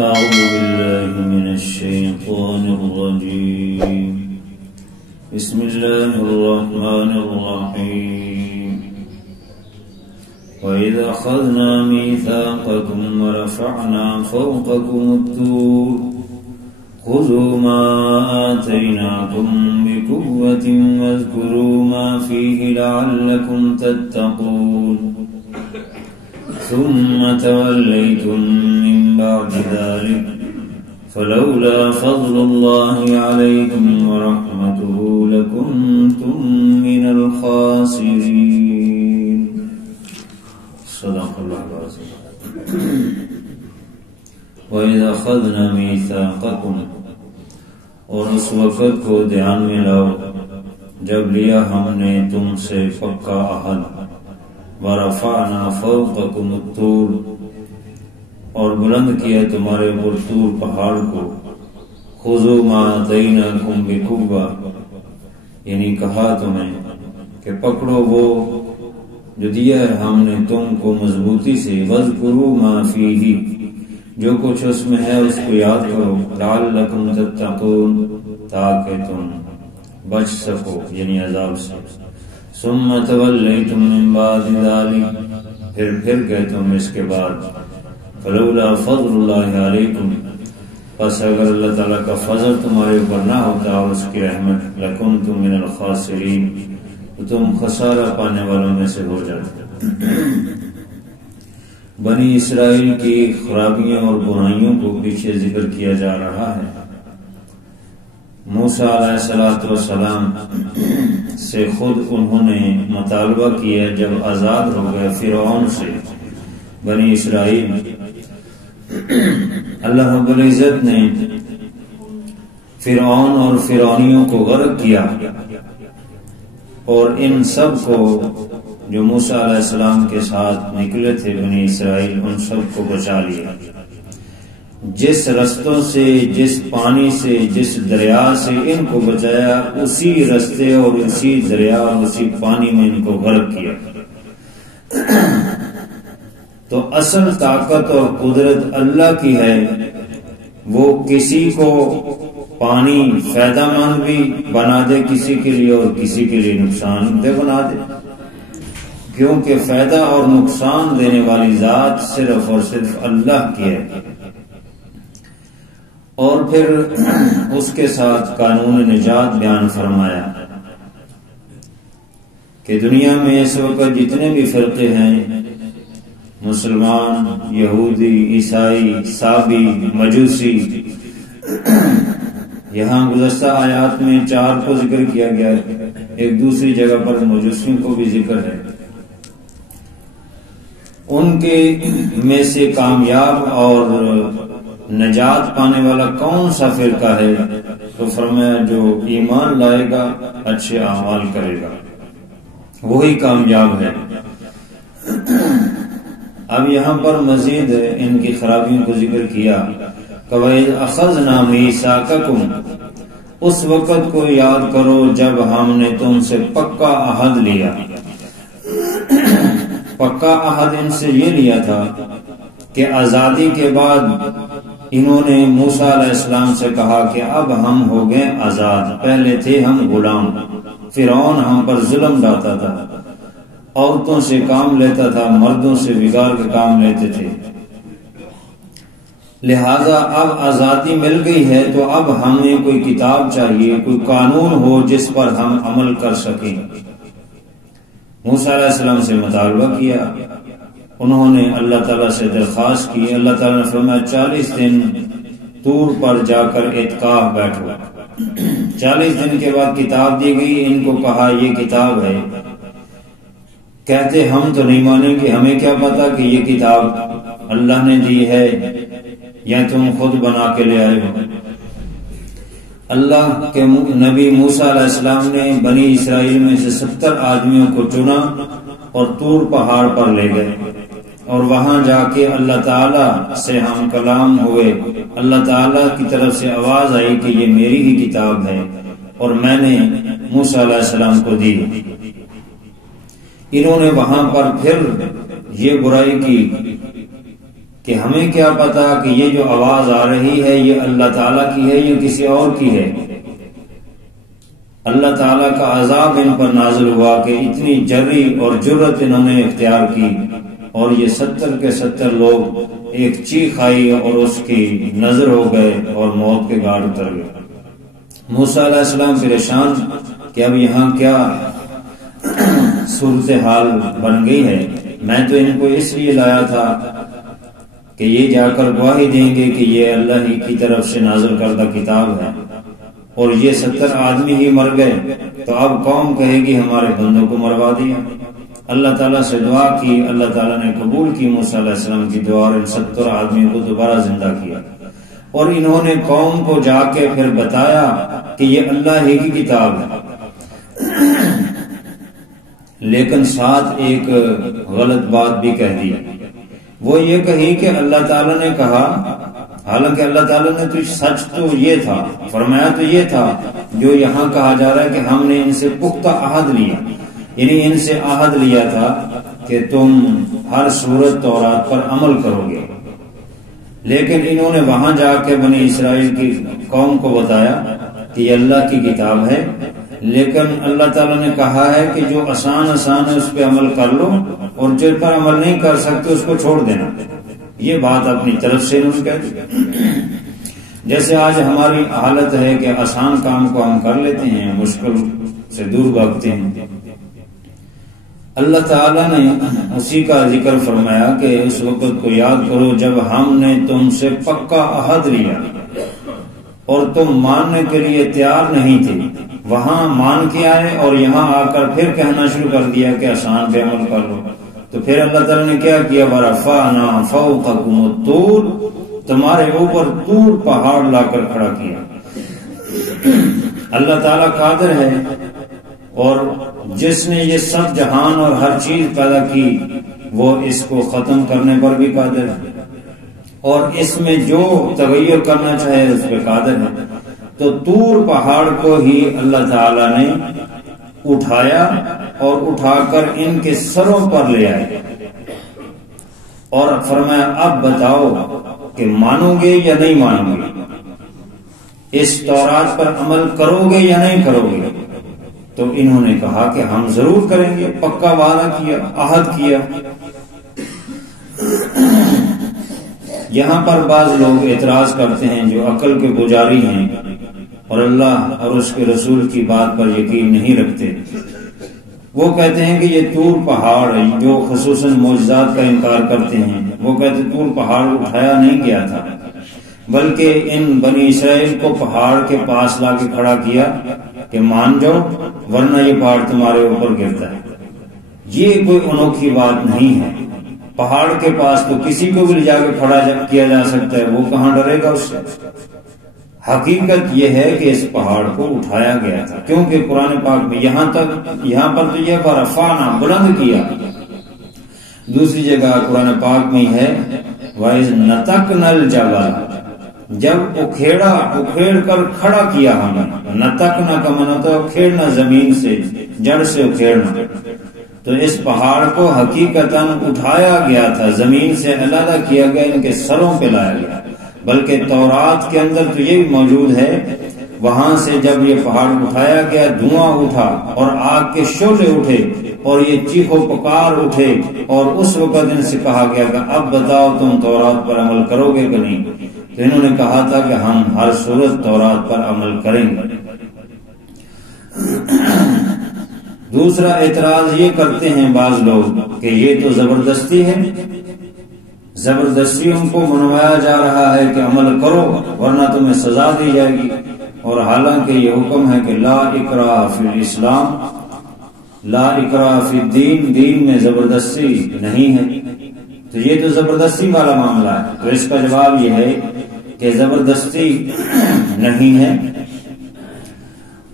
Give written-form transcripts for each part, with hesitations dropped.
أعوذ بالله من الشيطان الرجيم بسم الله الرحمن الرحيم وإذا أخذنا ميثاقكم ورفعنا فوقكم الطور خذوا ما آتيناكم بقوة واذكروا ما فيه لعلكم تتقون ثم توليتم من بعد ذلك فلولا فضل الله عليكم ورحمته لكنتم من الخاسرين صدق الله العظيم وَإِذَا أَخَذْنَا مِيثَاقَكُمْ اور اس وقت کو دھیان میں لاؤ جب لیا ہم نے تم سے پکا عہد وَرَفَعْنَا فَوْقَكُمُ الطُّورَ اور بلند کیا تمہارے اوپر طور پہاڑ کو خُذُوا مَا آتَيْنَاكُمْ بِقُوَّةٍ یعنی کہا تمہیں کہ پکڑو وہ جو دیا ہے ہم نے تم کو مضبوطی سے وَاذْكُرُوا مَا فِيهِ جو کچھ اس میں ہے اس کو یاد کرو لعلکم تتقون تاکہ تم بچ سکو یعنی عذاب سے ثم تولیتم من بعد ذلک پھر گئے تم اس کے بعد فلولا فضل اللہ علیکم پس اگر اللہ تعالیٰ کا فضل تمہارے اوپر نہ ہوتا اور اس کی رحمت لکنتم من الخاسرین تو تم خسارہ پانے والوں میں سے ہو جاتے بنی اسرائیل کی خرابیوں اور برائیوں کو پیچھے ذکر کیا جا رہا ہے موسیٰ علیہ السلام سے خود انہوں نے مطالبہ کیا جب آزاد ہو گئے فرعون سے بنی اسرائیل اللہ رب العزت نے فرعون اور فرعونیوں کو غرق کیا اور ان سب کو جو موسیٰ علیہ السلام کے ساتھ نکلے تھے بنی اسرائیل ان سب کو بچا لیا جس رستوں سے جس پانی سے جس دریا سے ان کو بچایا اسی رستے اور اسی دریا اور اسی پانی میں ان کو غرق کیا تو اصل طاقت اور قدرت اللہ کی ہے وہ کسی کو پانی فائدہ مند بھی بنا دے کسی کے لیے اور کسی کے لیے نقصان دہ بنا دے کیونکہ فائدہ اور نقصان دینے والی ذات صرف اور صرف اللہ کی ہے اور پھر اس کے ساتھ قانون نجات بیان فرمایا کہ دنیا میں اس وقت جتنے بھی فرقے ہیں مسلمان یہودی عیسائی صابی مجوسی یہاں گزشتہ آیات میں 4 کو ذکر کیا گیا ایک دوسری جگہ پر مجوسیوں کو بھی ذکر ہے ان کے میں سے کامیاب اور نجات پانے والا کون سا فرقہ ہے تو فرمایا جو ایمان لائے گا اچھے اعمال کرے گا وہی کامیاب ہے اب یہاں پر مزید ان کی خرابیوں کو ذکر کیا وَإِذْ أَخَذْنَا مِيثَاقَكُمْ اس وقت کو یاد کرو جب ہم نے تم سے پکا عہد لیا پکا عہد ان سے یہ لیا تھا کہ آزادی کے بعد انہوں نے موسیٰ علیہ السلام سے کہا کہ اب ہم ہو گئے آزاد پہلے تھے ہم غلام فرعون ہم پر ظلم ڈالتا تھا عورتوں سے کام لیتا تھا مردوں سے بگاڑ کے کام لیتے تھے لہذا اب آزادی مل گئی ہے تو اب ہمیں کوئی کتاب چاہیے کوئی قانون ہو جس پر ہم عمل کر سکیں موسیٰ علیہ السلام سے مطالبہ کیا انہوں نے اللہ تعالیٰ سے درخواست کی اللہ تعالیٰ نے فرمایا 40 دن طور پر جا کر اعتکاف بیٹھو 40 دن کے بعد کتاب دی گئی ان کو کہا یہ کتاب ہے کہتے ہم تو نہیں مانیں گے ہمیں کیا پتا کہ یہ کتاب اللہ نے دی ہے یا تم خود بنا کے لے آئے ہو اللہ کے نبی موسیٰ علیہ السلام نے بنی اسرائیل میں سے 70 آدمیوں کو چنا اور طور پہاڑ پر لے گئے اور وہاں جا کے اللہ تعالیٰ سے ہم کلام ہوئے اللہ تعالیٰ کی طرف سے آواز آئی کہ یہ میری ہی کتاب ہے اور میں نے موسیٰ علیہ السلام کو دی انہوں نے وہاں پر پھر یہ برائی کی کہ ہمیں کیا پتا کہ یہ جو آواز آ رہی ہے یہ اللہ تعالیٰ کی ہے یا کسی اور کی ہے۔ اللہ تعالیٰ کا عذاب ان پر نازل ہوا کہ اتنی جرئی اور جرت انہوں نے اختیار کی، اور یہ 70 کے 70 لوگ ایک چیخ آئی اور اس کی نظر ہو گئے اور موت کے گھاٹ اتر گئے۔ موسیٰ علیہ السلام پریشان کہ اب یہاں کیا صورتحال بن گئی ہے، میں تو ان کو اس لیے لایا تھا کہ یہ جا کر گواہی دیں گے کہ یہ اللہ ہی کی طرف سے نازل کردہ کتاب ہے، اور یہ 70 آدمی ہی مر گئے تو اب قوم کہے گی ہمارے بندوں کو مروا دیا۔ اللہ تعالیٰ سے دعا کی، اللہ تعالیٰ نے قبول کی موسیٰ علیہ السلام کی دعا، اور ان 70 آدمیوں کو دوبارہ زندہ کیا، اور انہوں نے قوم کو جا کے پھر بتایا کہ یہ اللہ ہی کی کتاب ہے، لیکن ساتھ ایک غلط بات بھی کہہ دی۔ وہ یہ کہی کہ اللہ تعالیٰ نے کہا، حالانکہ اللہ تعالیٰ نے تو سچ تو یہ تھا، فرمایا تو یہ تھا جو یہاں کہا جا رہا ہے کہ ہم نے ان سے پختہ عہد لیا، یعنی ان سے عہد لیا تھا کہ تم ہر صورت تورات پر عمل کرو گے۔ لیکن انہوں نے وہاں جا کے بنی اسرائیل کی قوم کو بتایا کہ یہ اللہ کی کتاب ہے، لیکن اللہ تعالیٰ نے کہا ہے کہ جو آسان ہے اس پہ عمل کر لو، اور جن پر عمل نہیں کر سکتے اس کو چھوڑ دینا۔ یہ بات اپنی طرف سے انہوں نے کہہ دی۔ جیسے آج ہماری حالت ہے کہ آسان کام کو ہم کر لیتے ہیں، مشکل سے دور بھاگتے ہیں۔ اللہ تعالیٰ نے اسی کا ذکر فرمایا کہ اس وقت کو یاد کرو جب ہم نے تم سے پکا عہد لیا اور تم ماننے کے لیے تیار نہیں تھے، وہاں مان کے آئے اور یہاں آ کر پھر کہنا شروع کر دیا کہ آسان پہ عمل کر لو۔ تو پھر اللہ تعالیٰ نے کیا کیا، وَرَفَعْنَا فَوْقَكُمُ الطُّورَ، تمہارے اوپر طور پہاڑ لا کر کھڑا کیا۔ اللہ تعالیٰ قادر ہے، اور جس نے یہ سب جہان اور ہر چیز پیدا کی وہ اس کو ختم کرنے پر بھی قادر ہے، اور اس میں جو تغیر کرنا چاہے اس پہ قادر ہے۔ تو طور پہاڑ کو ہی اللہ تعالیٰ نے اٹھایا اور اٹھا کر ان کے سروں پر لے آئے، اور فرمایا اب بتاؤ کہ مانو گے یا نہیں مانو گے، اس تورات پر عمل کرو گے یا نہیں کرو گے؟ تو انہوں نے کہا کہ ہم ضرور کریں گے، پکا وعدہ کیا، عہد کیا۔ یہاں پر بعض لوگ اعتراض کرتے ہیں جو عقل کے پجاری ہیں اور اللہ اور اس کے رسول کی بات پر یقین نہیں رکھتے، وہ کہتے ہیں کہ یہ طور پہاڑ جو خصوصاً معجزات کا انکار کرتے ہیں، وہ کہتے ہیں طور پہاڑ اٹھایا نہیں گیا تھا، بلکہ ان بنی اسرائیل کو پہاڑ کے پاس لا کے کھڑا کیا کہ مان جاؤ ورنہ یہ پہاڑ تمہارے اوپر گرتا ہے۔ یہ کوئی انوکھی بات نہیں ہے، پہاڑ کے پاس تو کسی کو بھی لے جا کے کھڑا کیا جا سکتا ہے، وہ کہاں ڈرے گا اس سے؟ حقیقت یہ ہے کہ اس پہاڑ کو اٹھایا گیا تھا، کیونکہ قرآن پاک میں یہاں پر تو یہ رفعنا بلند کیا، دوسری جگہ قرآن پاک میں ہے وَإِذْ نَتَقْنَا الْجَبَلَ، جب اکھیڑ کر کھڑا کیا ہم نے۔ نتقنا کا معنی ہوتا ہے اکھیڑنا، زمین سے جڑ سے اکھیڑنا۔ تو اس پہاڑ کو حقیقتاً اٹھایا گیا تھا، زمین سے علیحدہ کیا گیا، ان کے سروں پہ لایا گیا۔ بلکہ تورات کے اندر تو یہ بھی موجود ہے، وہاں سے جب یہ پہاڑ اٹھایا گیا دھواں اٹھا اور آگ کے شعلے اٹھے اور یہ چیخو پکار اٹھے، اور اس وقت ان سے کہا گیا کہ اب بتاؤ تم تورات پر عمل کرو گے کہ نہیں؟ تو انہوں نے کہا تھا کہ ہم ہر صورت تورات پر عمل کریں گے۔ دوسرا اعتراض یہ کرتے ہیں بعض لوگ کہ یہ تو زبردستی ہے، زبردستی ان کو منوایا جا رہا ہے کہ عمل کرو ورنہ تمہیں سزا دی جائے گی، اور حالانکہ یہ حکم ہے کہ لا اکراہ فی الاسلام، لا اکراہ فی الدین، دین میں زبردستی نہیں ہے۔ تو یہ تو زبردستی والا معاملہ ہے، تو اس کا جواب یہ ہے کہ زبردستی نہیں ہے،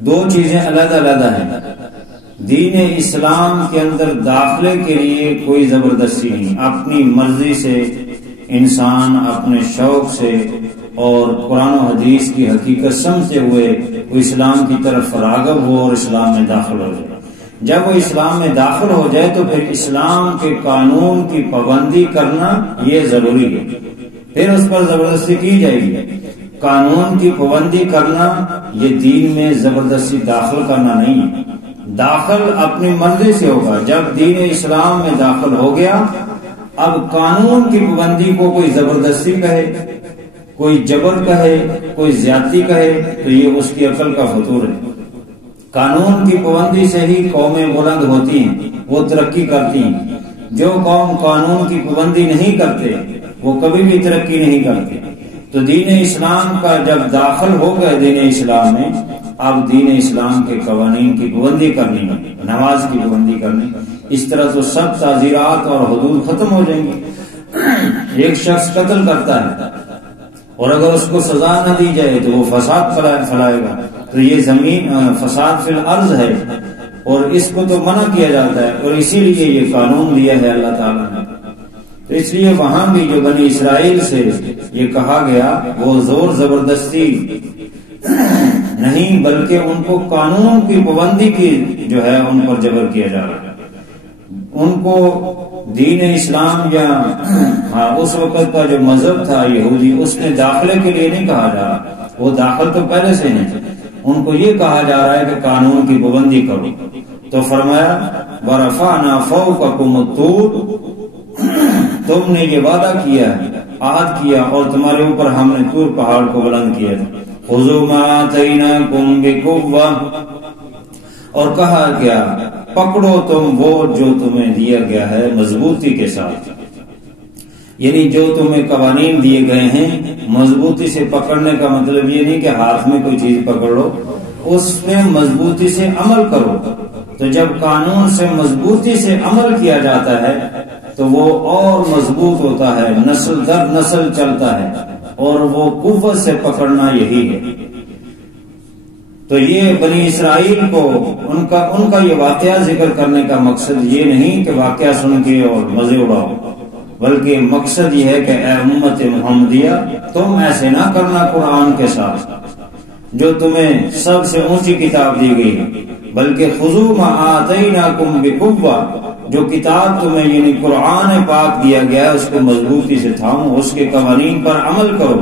دو چیزیں علیحدہ علیحدہ ہیں۔ دین اسلام کے اندر داخلے کے لیے کوئی زبردستی نہیں، اپنی مرضی سے انسان اپنے شوق سے اور قرآن و حدیث کی حقیقت سمجھتے ہوئے وہ اسلام کی طرف راغب ہو اور اسلام میں داخل ہو جائے۔ جب وہ اسلام میں داخل ہو جائے تو پھر اسلام کے قانون کی پابندی کرنا یہ ضروری ہے، پھر اس پر زبردستی کی جائے گی۔ قانون کی پابندی کرنا یہ دین میں زبردستی داخل کرنا نہیں ہے، داخل اپنی مرضی سے ہوگا۔ جب دین اسلام میں داخل ہو گیا، اب قانون کی پابندی کو کوئی زبردستی کہے، کوئی جبر کہے، کوئی زیادتی کہے تو یہ اس کی عقل کا فطور ہے۔ قانون کی پابندی سے ہی قومیں بلند ہوتی ہیں، وہ ترقی کرتی ہیں۔ جو قوم قانون کی پابندی نہیں کرتے وہ کبھی بھی ترقی نہیں کرتے۔ تو دین اسلام کا جب داخل ہو گئے دین اسلام میں، اب دین اسلام کے قوانین کی پابندی کرنی ہے، نماز کی پابندی کرنی، اس طرح تو سب تعزیرات اور حدود ختم ہو جائیں گے۔ ایک شخص قتل کرتا ہے اور اگر اس کو سزا نہ دی جائے تو وہ فساد پھیلائے گا، تو یہ زمین فساد فی الارض ہے اور اس کو تو منع کیا جاتا ہے، اور اسی لیے یہ قانون دیا ہے اللہ تعالیٰ نے۔ تو اس لیے وہاں بھی جو بنی اسرائیل سے یہ کہا گیا وہ زور زبردستی نہیں بلکہ ان کو قانون کی پابندی کی جو ہے ان پر جبر کیا جا رہا ہے۔ ان کو دین اسلام یا اس وقت کا جو مذہب تھا یہودی، اس میں داخلے کے لیے نہیں کہا جا رہا، وہ داخل تو پہلے سے نہیں، ان کو یہ کہا جا رہا ہے کہ قانون کی پابندی کرو۔ تو فرمایا وَرَفَعْنَا فَوْقَكُمُ الطُّورَ، تم نے یہ وعدہ کیا، عہد کیا، اور تمہارے اوپر ہم نے طور پہاڑ کو بلند کیا۔ خُذُوا مَا آتَيْنَاكُمْ بِقُوَّةٍ، اور کہا گیا پکڑو تم وہ جو تمہیں دیا گیا ہے مضبوطی کے ساتھ، یعنی جو تمہیں قوانین دیے گئے ہیں مضبوطی سے پکڑنے کا مطلب یہ نہیں کہ ہاتھ میں کوئی چیز پکڑ لو، اس میں مضبوطی سے عمل کرو۔ تو جب قانون سے مضبوطی سے عمل کیا جاتا ہے تو وہ اور مضبوط ہوتا ہے، نسل در نسل چلتا ہے، اور وہ قوت سے پکڑنا یہی ہے۔ تو یہ بنی اسرائیل کو ان کا یہ واقعہ ذکر کرنے کا مقصد یہ نہیں کہ واقعہ سن کے اور مزے اڑاؤ، بلکہ مقصد یہ ہے کہ اے امت محمدیہ تم ایسے نہ کرنا قرآن کے ساتھ جو تمہیں سب سے اونچی کتاب دی گئی ہے، بلکہ خذوا ما آتیناکم بقوہ، جو کتاب تمہیں یعنی قرآن پاک دیا گیا ہے اس کو مضبوطی سے تھامو، اس کے قوانین پر عمل کرو۔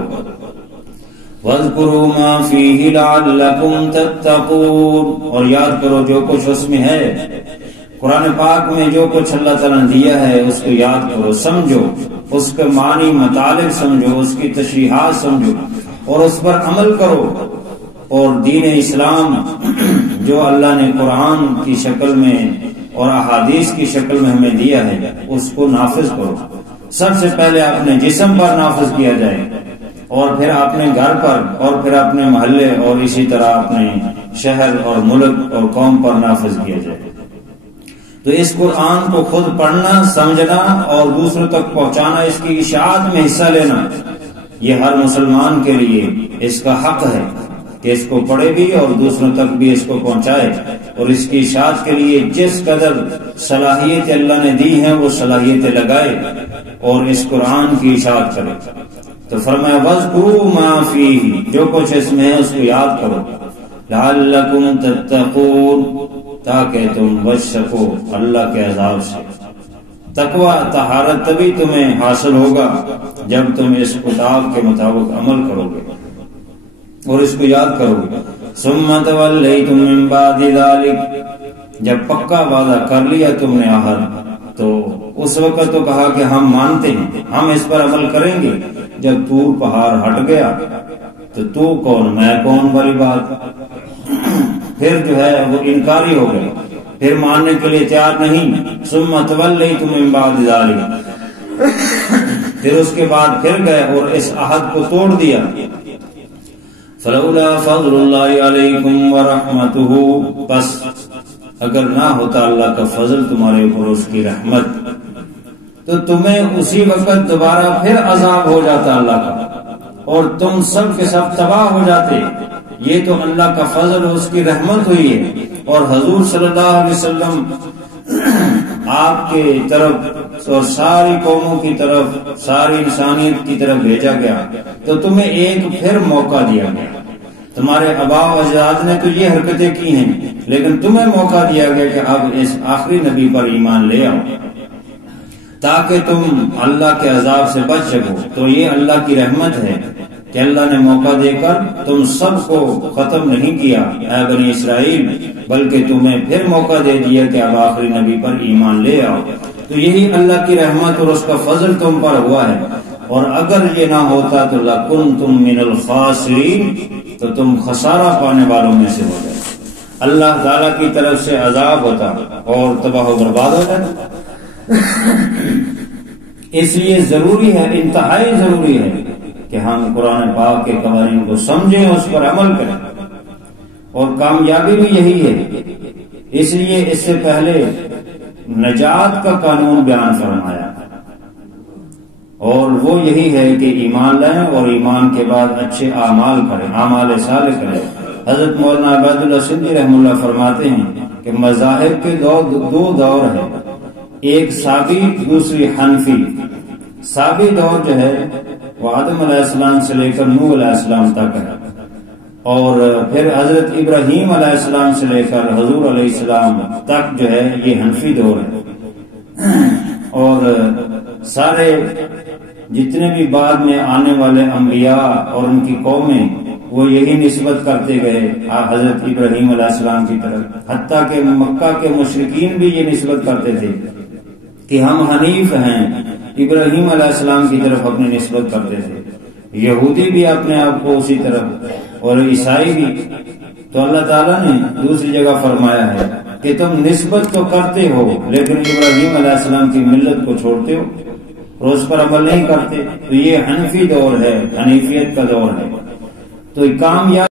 وَاذْكُرُوا مَا فِيهِ لَعَلَّكُمْ تَتَّقُونَ، اور یاد کرو جو کچھ اس میں ہے، قرآن پاک میں جو کچھ اللہ تعالیٰ نے دیا ہے اس کو یاد کرو، سمجھو، اس کے معنی مطالب سمجھو، اس کی تشریحات سمجھو اور اس پر عمل کرو۔ اور دین اسلام جو اللہ نے قرآن کی شکل میں اور احادیث کی شکل میں ہمیں دیا ہے اس کو نافذ کرو۔ سب سے پہلے اپنے جسم پر نافذ کیا جائے، اور پھر اپنے گھر پر، اور پھر اپنے محلے، اور اسی طرح اپنے شہر اور ملک اور قوم پر نافذ کیا جائے۔ تو اس قرآن کو خود پڑھنا، سمجھنا اور دوسروں تک پہنچانا، اس کی اشاعت میں حصہ لینا، یہ ہر مسلمان کے لیے اس کا حق ہے کہ اس کو پڑھے بھی اور دوسروں تک بھی اس کو پہنچائے، اور اس کی اشاعت کے لیے جس قدر صلاحیت اللہ نے دی ہیں وہ صلاحیتیں لگائے اور اس قرآن کی اشاعت کرے۔ تو فرمایا وَاذْكُرُوا مَا فِيهِ، جو کچھ اس میں ہے اس کو یاد کرو، لَعَلَّكُمْ تَتَّقُونَ، تاکہ تم بچ سکو اللہ کے عذاب سے۔ تقوی طہارت تبھی تمہیں حاصل ہوگا جب تم اس کتاب کے مطابق عمل کرو گے اور اس کو یاد کرو گے۔ ثُمَّ تَوَلَّيْتُم مِّن بَعْدِ ذَلِكَ، جب پکا وعدہ کر لیا تم نے عہد، تو اس وقت تو کہا کہ ہم مانتے ہیں، ہم اس پر عمل کریں گے۔ جب طور پہاڑ ہٹ گیا تو کون میں کون والی بات، پھر جو ہے وہ انکاری ہو گئے، پھر ماننے کے لیے تیار نہیں۔ ثم تولیتم من بعد ذلک، پھر اس کے بعد پھر گئے اور اس عہد کو توڑ دیا۔ فلولا فضل اللہ علیکم ورحمتہ، بس اگر نہ ہوتا اللہ کا فضل تمہارے اوپر، اس کی رحمت، تو تمہیں اسی وقت دوبارہ پھر عذاب ہو جاتا اللہ کا، اور تم سب کے سب تباہ ہو جاتے۔ یہ تو اللہ کا فضل اور اس کی رحمت ہوئی ہے، اور حضور صلی اللہ علیہ وسلم آپ کے طرف اور ساری قوموں کی طرف، ساری انسانیت کی طرف بھیجا گیا، تو تمہیں ایک پھر موقع دیا گیا۔ تمہارے آباء و اجداد نے تو یہ حرکتیں کی ہیں، لیکن تمہیں موقع دیا گیا کہ اب اس آخری نبی پر ایمان لے آؤ تاکہ تم اللہ کے عذاب سے بچ سکو۔ تو یہ اللہ کی رحمت ہے کہ اللہ نے موقع دے کر تم سب کو ختم نہیں کیا اے بنی اسرائیل، بلکہ تمہیں پھر موقع دے دیا کہ اب آخری نبی پر ایمان لے آؤ۔ تو یہی اللہ کی رحمت اور اس کا فضل تم پر ہوا ہے، اور اگر یہ نہ ہوتا تو لَكُنْتُم مِّنَ الْخَاسِرِينَ، تو تم خسارہ پانے والوں میں سے ہو جائے، اللہ تعالی کی طرف سے عذاب ہوتا اور تباہ و برباد ہو جائے۔ اس لیے ضروری ہے، انتہائی ضروری ہے کہ ہم قرآن پاک کے قوانین کو سمجھیں، اس پر عمل کریں، اور کامیابی بھی یہی ہے۔ اس لیے اس سے پہلے نجات کا قانون بیان فرمایا، اور وہ یہی ہے کہ ایمان لائیں اور ایمان کے بعد اچھے اعمال کریں، اعمال صالح کریں۔ حضرت مولانا عبید اللہ سندھی رحمہ اللہ فرماتے ہیں کہ مذاہب کے دو دور ہیں، ایک سابی، دوسری حنفی۔ سابی دور جو ہے وہ آدم علیہ السلام سے لے کر نوح علیہ السلام تک ہے، اور پھر حضرت ابراہیم علیہ السلام سے لے کر حضور علیہ السلام تک جو ہے یہ حنفی دور ہے۔ اور سارے جتنے بھی بعد میں آنے والے انبیاء اور ان کی قومیں وہ یہی نسبت کرتے گئے حضرت ابراہیم علیہ السلام کی طرف، حتیٰ کہ مکہ کے مشرکین بھی یہ نسبت کرتے تھے کہ ہم حنیف ہیں، ابراہیم علیہ السلام کی طرف اپنی نسبت کرتے تھے۔ یہودی بھی اپنے آپ کو اسی طرف، اور عیسائی بھی۔ تو اللہ تعالیٰ نے دوسری جگہ فرمایا ہے کہ تم نسبت تو کرتے ہو لیکن ابراہیم علیہ السلام کی ملت کو چھوڑتے ہو اور اس پر عمل نہیں کرتے۔ تو یہ حنفی دور ہے، حنیفیت کا دور ہے۔ تو کامیاب